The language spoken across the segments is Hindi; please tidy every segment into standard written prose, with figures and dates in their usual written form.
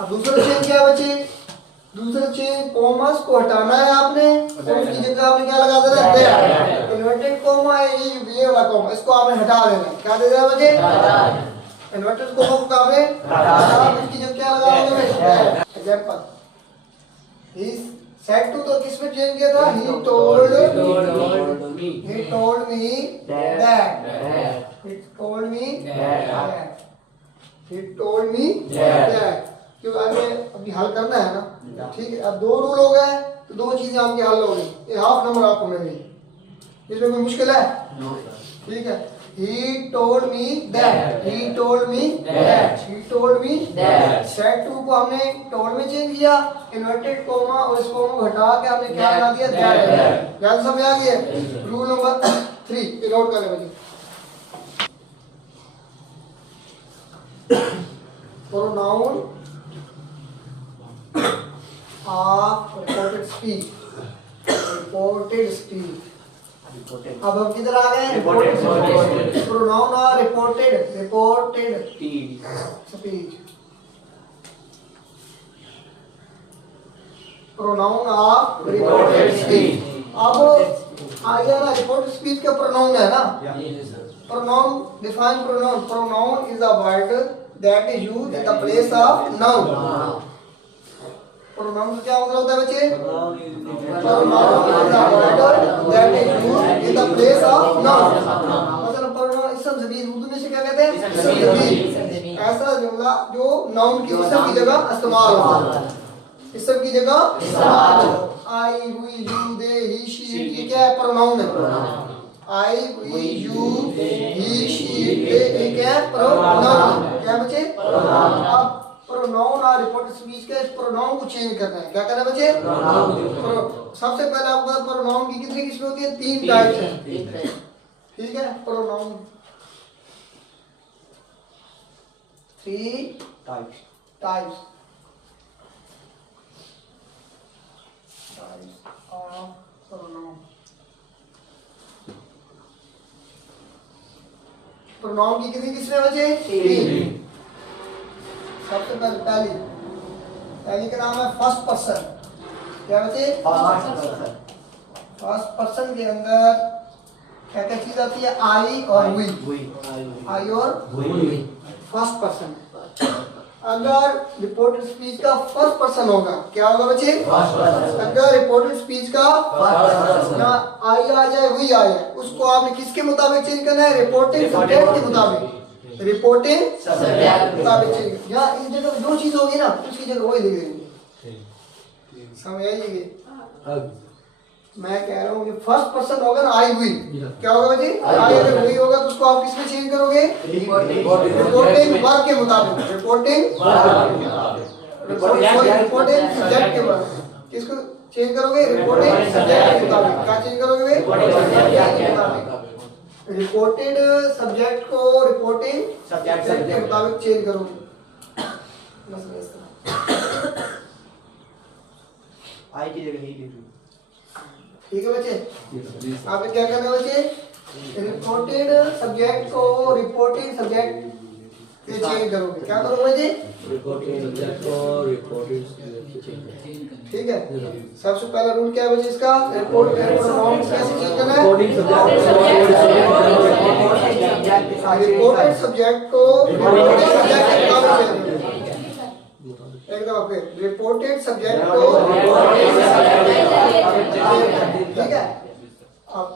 अब दूसरा चेन क्या है बच्चे, दूसरा चेन कॉमर्स को हटाना है आपने और उसकी जगह आपने क्या लगा देना है दैट। इन्वर्टेड कॉमा है ये वाला कॉमा, इसको आपने हटा देना है। क्या दे देना बच्चे, इन्वर्टेड कॉमा को आपने हटा, उसकी जगह क्या लगा दोगे। एग्जांपल ही सेड टू, तो किस में चेंज किया था, he told me that, he told me that, he told me that. क्यों आगे अभी हल करना है ना, ठीक है। अब दो रूल हो गए तो दो चीजें आपकी हल हो गई। ये हाफ नंबर आपको मिल गई, इसमें कोई मुश्किल है, ठीक है। He told me that, he told me that, he told me that। Set two को हमने टोल्ड में चेंज किया, इन्वर्टेड कोमा और इस कोमा को हटा के हमने क्या बना दिया दैट। ध्यान समझ आ गया। रूल नंबर 3 ये नोट कर ले बच्चे। Pronoun of reported speech, reported speech. अब हम किधर आ गए, pronoun of reported speech, pronoun of reported speech. अब आ गया ना, रिपोर्टेड स्पीच का प्रोनाउन है ना, pronoun define pronoun, pronoun is a word that is used in the place of noun. Pronoun क्या मतलब होता है बच्चे, pronoun is a word that is used in the place of noun. मतलब प्रोनाउन इसम ज़मीर, उर्दू में से क्या कहते हैं, इसम ज़मीर, ऐसा जुमला जो नाउन की इसम की जगह इस्तेमाल होता है, इसम की जगह इस्तेमाल। आई हुई you they he she it, ये क्या है, प्रोनाउन है। आई हुई यू ही शी इट, ये क्या है, प्रोनाउन। क्या बच्चे, प्रोनाउन। अब प्रोनाउन और रिपोर्टेड स्पीच के प्रोनाउन को चेंज करना है। क्या करना है बच्चे, सबसे पहले आपको प्रोनाउन की कितनी किस्में होती है, 3 टाइप्स हैं, ठीक है। Pronoun 3 types of pronoun. Pronoun की कितनी किस्में बचे, 3। सबसे पहली का नाम है फर्स्ट पर्सन। क्या बचे, फर्स्ट पर्सन के अंदर क्या क्या चीज आती है, आई और वी, आई और वी, फर्स्ट पर्सन। अगर रिपोर्टेड स्पीच का फर्स्ट पर्सन होगा, क्या होगा बच्चे, अगर रिपोर्टेड स्पीच का ना आई आ जाए वी आ जाए, उसको आपने किसके मुताबिक चेंज करना है, रिपोर्टिंग सब्जेक्ट के मुताबिक, रिपोर्टिंग सब्जेक्ट मुताबिक चेंज। यहाँ इस जगह जो चीज होगी ना उसकी जगह वही लिख देंगे, समझ आइए। मैं कह रहा हूँ कि फर्स्ट पर्सन होगा ना आई हुई, क्या होगा बच्चे, आई अगर हुई होगा तो उसको आप किसमें चेंज करोगे, रिपोर्टिंग वर्ब के मुताबिक, रिपोर्टिंग सब्जेक्ट के मुताबिक। किसको चेंज करोगे, रिपोर्टिंग सब्जेक्ट के मुताबिक। क्या चेंज करोगे, रिपोर्टेड सब्जेक्ट को रिपोर्टिंग सब्जेक्ट के मुताबिक चेंज करोगे। आई की जगह ही लिख दो, ठीक है बच्चे। आपने क्या करना है बच्चे, रिपोर्टेड सब्जेक्ट को रिपोर्टिंग सब्जेक्ट से चेंज करोगे। क्या करोगे बच्चे, रिपोर्टिंग सब्जेक्ट को रिपोर्टेड सब्जेक्ट से चेंज करोगे, ठीक है। सबसे पहला रूल क्या है बच्चे इसका, रिपोर्ट प्रोनाउन कैसे चेंज करना है, रिपोर्टेड सब्जेक्ट को रिपोर्टेड सब्जेक्ट के मुताबिक चेंज करना है। एकदम आपके रिपोर्टेड सब्जेक्ट को, ठीक है। अब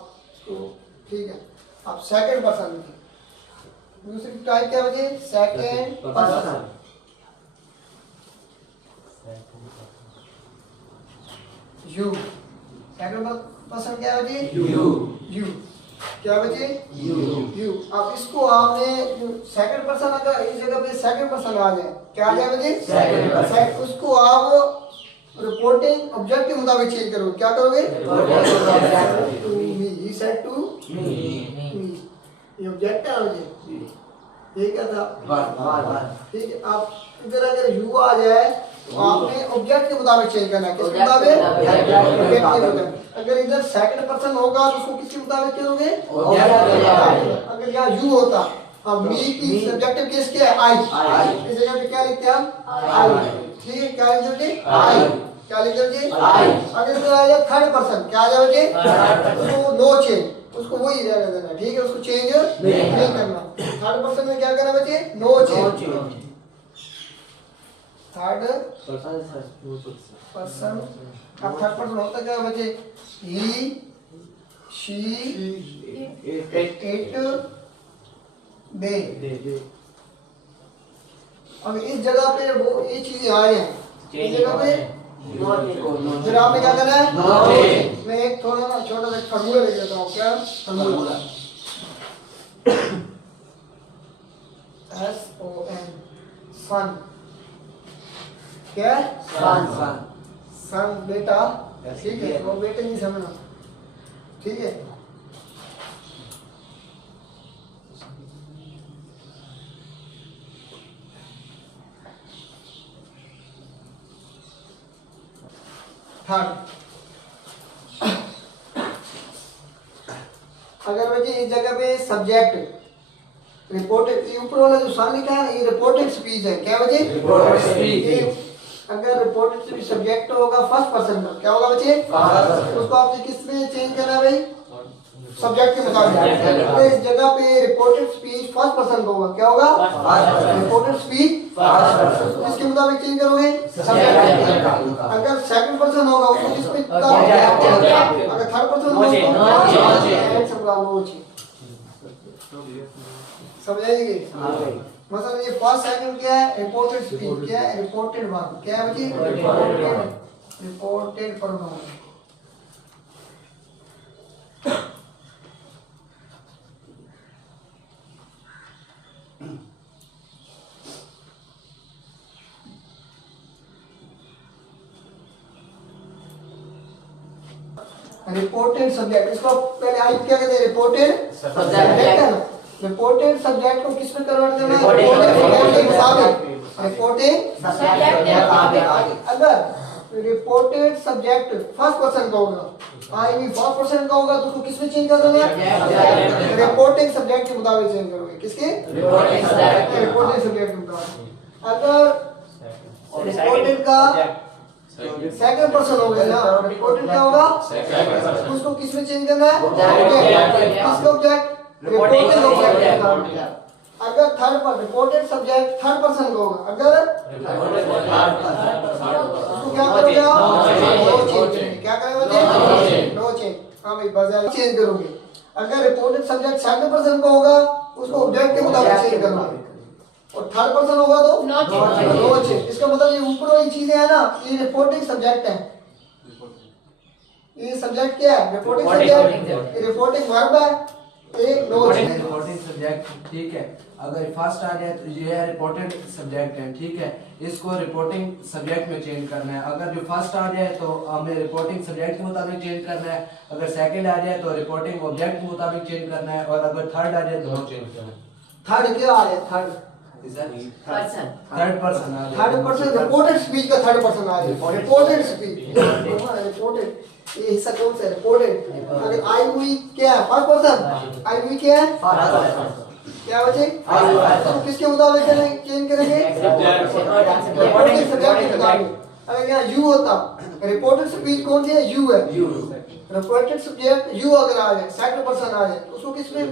ठीक है, अब सेकंड पर्सन की दूसरी टाइप क्या बचे, second person. You, second person क्या बचे, यू क्या बचे, यू। अब इसको आपने सेकंड पर्सन, अगर इस जगह पे सेकंड पर्सन आ जाए, क्या आ जाए बचे, सेकंड, उसको आप रिपोर्टिंग ऑब्जेक्ट के मुताबिक चेंज करोगे। क्या करोगे, to me, he said to me, ये ऑब्जेक्ट है मुझे, ये क्या था, ठीक है। अब इधर अगर यू आ जाए तो आपने ऑब्जेक्ट के मुताबिक चेंज करना है। किसके मुताबिक, ऑब्जेक्ट के मुताबिक। अगर इधर सेकंड पर्सन होगा तो उसको किसके मुताबिक करोगे, अगर यहाँ यू होता अब मी की सब्जेक्टिव केस क्या है? आई। इस जगह पे क्या लिखते हैं हम? आई। ठीक है, क्या लिख दोगे? आई। क्या लिख दोगे? आई। अगर इसमें आ जाए थर्ड पर्सन, क्या आ जाओगे? उसको नो चेंज, उसको वही रहने देना, ठीक है, उसको चेंज नहीं करना। थर्ड पर्सन में क्या करना बच्चे? No change. थर्ड पर्सन, अब थर्ड पर्सन होता क्या है बच्चे? He, she, it, they. अब इस जगह पे वो ये चीजें आए हैं, इस जगह पे फिर आपने क्या करना है? मैं एक थोड़ा ना छोटा सा फॉर्मूला लिख देता हूँ। क्या फॉर्मूला? SON, सन। क्या? सन बेटा, ठीक है, वो बेटे नहीं समझना, ठीक है। थर्ड, अगर बच्चे इस जगह पे सब्जेक्ट रिपोर्टेड, ऊपर वाला जो सन लिखा है ये रिपोर्टेड स्पीच है। क्या बच्चे? Reported speech. अगर रिपोर्टेड स्पीच सब्जेक्ट होगा फर्स्ट पर्सन का, क्या होगा बच्चे? उसको आपने किस में चेंज करना है भाई? सब्जेक्ट के मुताबिक। तो इस जगह पे रिपोर्टेड स्पीच फर्स्ट पर्सन का होगा, क्या होगा? रिपोर्टेड स्पीच किसके मुताबिक चेंज करोगे? अगर सेकंड पर्सन होगा उसको किस पे? अगर थर्ड पर्सन होगा समझाइए। मतलब ये फर्स्ट सेकंड क्या है? Reported speech. क्या है? Reported verb. क्या है बच्चे? Reported pronoun. रिपोर्टेड सब्जेक्ट, इसको पहले आई क्या कहते हैं? Reported subject. रिपोर्टेड सब्जेक्ट को किस में कन्वर्ट करना है? रिपोर्टेड सब्जेक्ट के मुताबिक। रिपोर्टेड सब्जेक्ट के मुताबिक। अगर रिपोर्टेड सब्जेक्ट फर्स्ट पर्सन का होगा, आई भी फर्स्ट पर्सन का होगा, तो उसको किस में चेंज कर दोगे? रिपोर्टिंग सब्जेक्ट के मुताबिक चेंज करोगे। किसके? रिपोर्टिंग सब्जेक्ट के मुताबिक। अगर रिपोर्टेड का सेकंड पर्सन हो गया ना, रिपोर्टेड क्या होगा? उसको किस में चेंज करना है? किसका ऑब्जेक्ट? Reported object. अगर थर्ड पर रिपोर्टेड सब्जेक्ट थर्ड पर्सन का होगा, अगर उसको क्या करोगे आप? No change. क्या करोगे? No change. हाँ भाई बजाय चेंज करोगे। अगर रिपोर्टेड सब्जेक्ट सेकंड पर्सन का होगा, उसको ऑब्जेक्ट के मुताबिक चेंज करना है। और थर्ड पर्सन होगा तो नो चेंज। इसका मतलब ये ऊपर वाली चीजें है ना, ये रिपोर्टिंग सब्जेक्ट है। ये सब्जेक्ट क्या है? Reporting subject. ये रिपोर्टिंग वर्ब है। एक नो चेंज। रिपोर्टिंग सब्जेक्ट, ठीक है। अगर फर्स्ट आ जाए तो ये है रिपोर्टेड सब्जेक्ट है, ठीक है। इसको रिपोर्टिंग सब्जेक्ट में चेंज करना है। अगर जो फर्स्ट आ जाए तो हमें रिपोर्टिंग सब्जेक्ट के मुताबिक चेंज करना है। अगर सेकंड आ जाए तो रिपोर्टिंग ऑब्जेक्ट के मुताबिक चेंज करना है। और अगर थर्ड आ जाए तो नो चेंज करना है। थर्ड क्या आ रहा है? Third person. Third person reported speech का थर्ड पर्सन आ रहा है। रिपोर्टेड स्पीच, रिपोर्टेड, ये हिस्सा कौन सा है? रिपोर्टेड। अगर आई हुई क्या है? First person. आई हुई क्या है? क्या बचे? तो किसके मुताबिक चेंज करेंगे? रिपोर्टेड सब्जेक्ट के मुताबिक। अगर यहाँ यू होता, रिपोर्टेड स्पीच कौन सी है? यू है। रिपोर्टेड सब्जेक्ट यू अगर आ जाए, सेकंड पर्सन आ जाए, उसको किस में?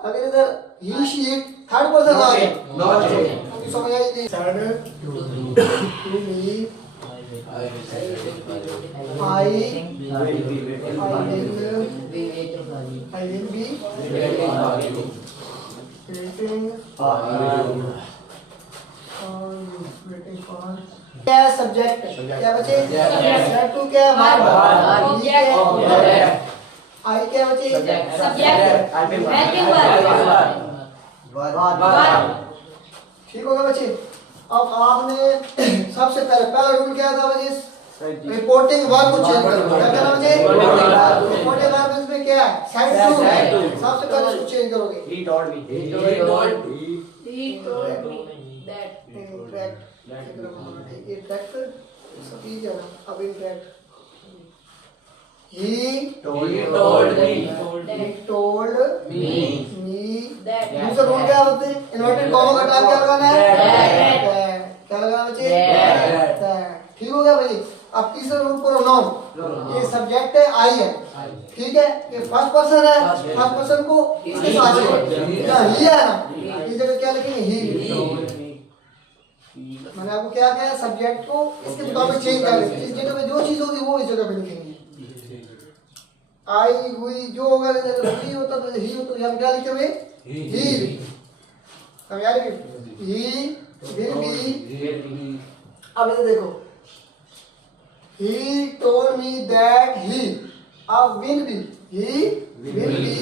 अगर इधर he she it third person आ गया, नो चेंज। समझ आई नहीं? Third to me I will be waiting for क्या सब्जेक्ट? क्या बचे? सब्जेक्ट टू क्या? वर्ब। आई क्या बचे? सब्जेक्ट। ठीक होगा बच्चे। अब आपने सबसे पहला रूल क्या था बच्चे? रिपोर्टिंग वर्ब को चेंज करो। क्या करना बच्चे? रिपोर्टिंग वर्ब इसमें क्या है? Side two. सबसे पहले इसको चेंज करोगे। He told me that interact सब इजी है ना। अब interact He told me ये फर्स्ट पर्सन है, फर्स्ट पर्सन को इसके साथ ही है ना, इस जगह क्या लिखेंगे ही। मैंने आपको क्या कहा सब्जेक्ट को इसके मुताबिक चेंज कर लेंगे, इस जगह पे जो चीज होगी वो इस जगह पे लिखेंगे। आई हुई जो होगा इस जगह पे ही होता तो ही होता, यहाँ क्या लिखे हुए ही। अब यार ही विल बी, अब इधर देखो he told me that he अब will be he will be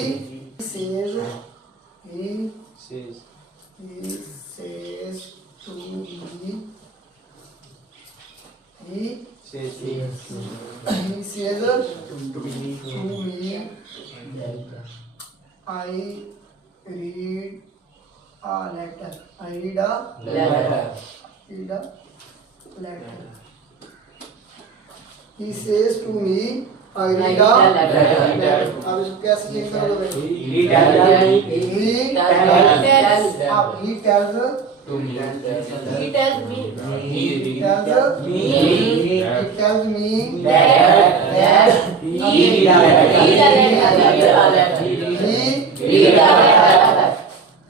says he says to me he says to me I read a letter. I read a letter. He says to me, I read a letter. अब इसको कैसे चेंज करोगे? He tells to me. He tells me That he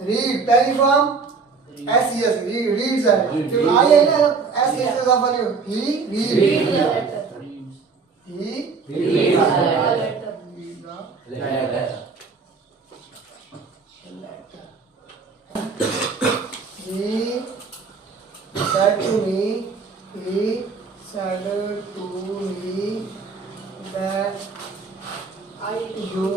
read penny from SES reads है क्योंकि I है ना SES से साफ नहीं हो he reads he said to me that you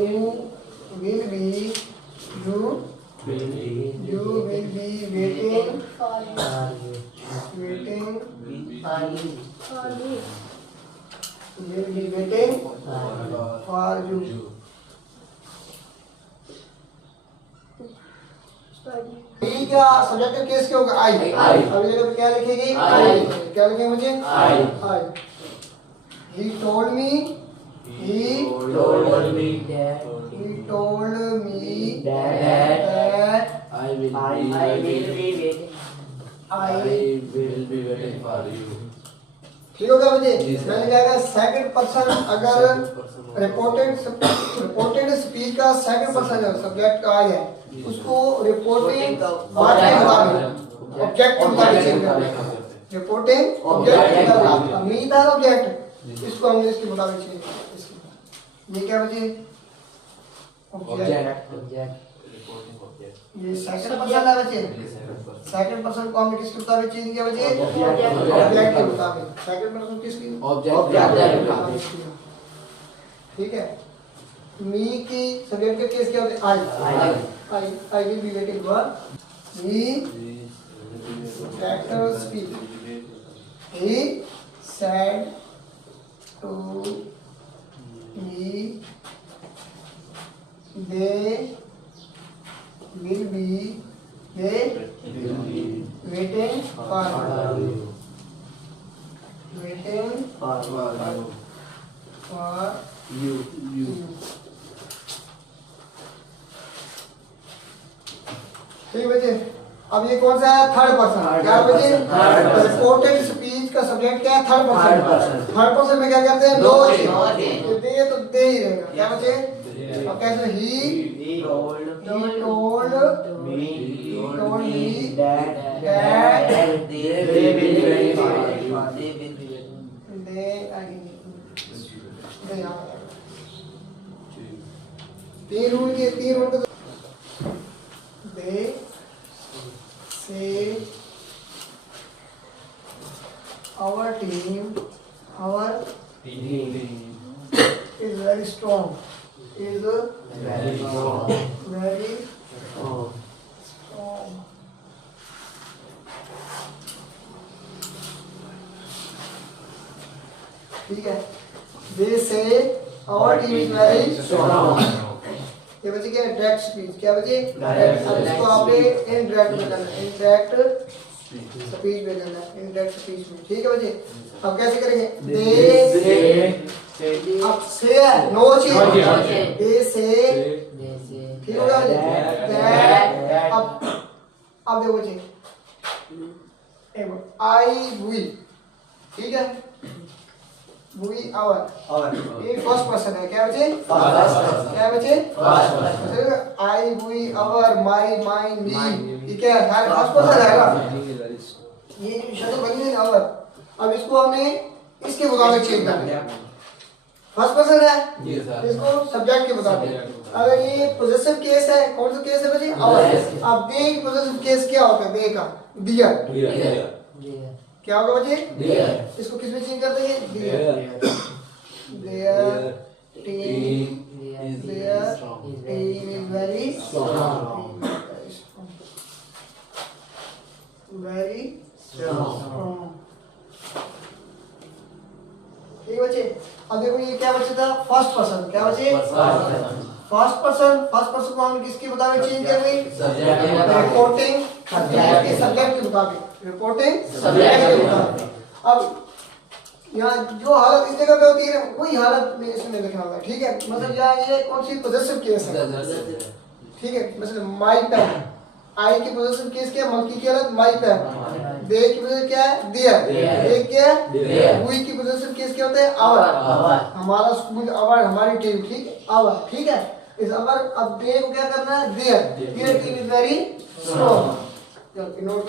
will be waiting for you. ये क्या सब्जेक्टिव केस क्या होगा आई। अब जगह पे क्या लिखेगी आई, क्या लिखेंगे मुझे आई। He told me that I will be waiting for you. ठीक होगा मुझे। मैंने क्या कहा सेकंड पर्सन अगर रिपोर्टेड स्पीच का सेकंड पर्सन सब्जेक्ट का आ जाए उसको रिपोर्टिंग ऑब्जेक्ट के मुताबिक चेंज करना। रिपोर्टिंग ऑब्जेक्ट के मुताबिक मी था ऑब्जेक्ट, इसको हमने इसके मुताबिक चेंज किया। ये क्या बचे ऑब्जेक्ट, ये सेकंड पर्सन है बचे। सेकंड पर्सन को हमने किसके मुताबिक चेंज किया बचे ऑब्जेक्ट के मुताबिक। सेकंड पर्सन किसकी ऑब्जेक्ट। ठीक है। मी की सब्जेक्ट के केस क्या होते हैं I will be waiting for he character speak. He said to me they will be waiting for you. ठीक बच्चे। अब ये कौन सा है थर्ड पर्सन। क्या बच्चे रिपोर्टेड स्पीच का सब्जेक्ट क्या है थर्ड पर्सन। थर्ड पर्सन में क्या कहते हैं नो दे तो दे ही रहेगा। क्या बच्चे अब कैसे he told me that they तीन रूल के they say our team is very strong. ठीक है। They say our team is very strong. ये बच्चे क्या डायरेक्ट स्पीच। क्या बच्चे अब इसको आपने इनडायरेक्ट में करना है, इनडायरेक्ट स्पीच में करना है, इनडायरेक्ट स्पीच में। ठीक है बच्चे। अब कैसे करेंगे दे अब से नो चेंज दे से ठीक होगा बच्चे दैट। अब देखो बच्चे आई वी ठीक है वी आवर ये फर्स्ट पर्सन है क्या बच्चे क्या बच्चे आई वी आवर माई माइन मी ये क्या है फर्स्ट पर्सन है ना ये जो शक्ल बनी है ना आवर अब इसको हमने इसके मुताबिक चेंज करना है फर्स्ट पर्सन है इसको सब्जेक्ट के मुताबिक अगर ये पोजेसिव केस है कौन सा केस है बच्चे आवर अब दे पोजेसिव केस क्या होता है दे का दिया क्या होगा बच्चे इसको किस में चेंज कर देंगे their team is very strong ठीक बच्चे अब देखो ये क्या बच्चे था फर्स्ट पर्सन क्या बच्चे फर्स्ट पर्सन को हम किसके मुताबिक चेंज करेंगे रिपोर्टिंग सब्जेक्ट के मुताबिक रिपोर्टिंग सब्जेक्ट के मुताबिक अब यहाँ जो हालत इस जगह पे होती है वही हालत में इसमें लिखना होगा ठीक है मतलब यहाँ ये कौन सी पोजेसिव केस है ठीक है मतलब माई पेन आई की पोजेसिव केस क्या मंकी की हालत माई पेन दे की पोजेसिव क्या है देयर एक क्या है वी की पोजेसिव केस क्या होता है आवर हमारा स्कूल आवर हमारी टीम ठीक आवर ठीक है इस आवर अब दे को क्या करना है their team is very strong चलो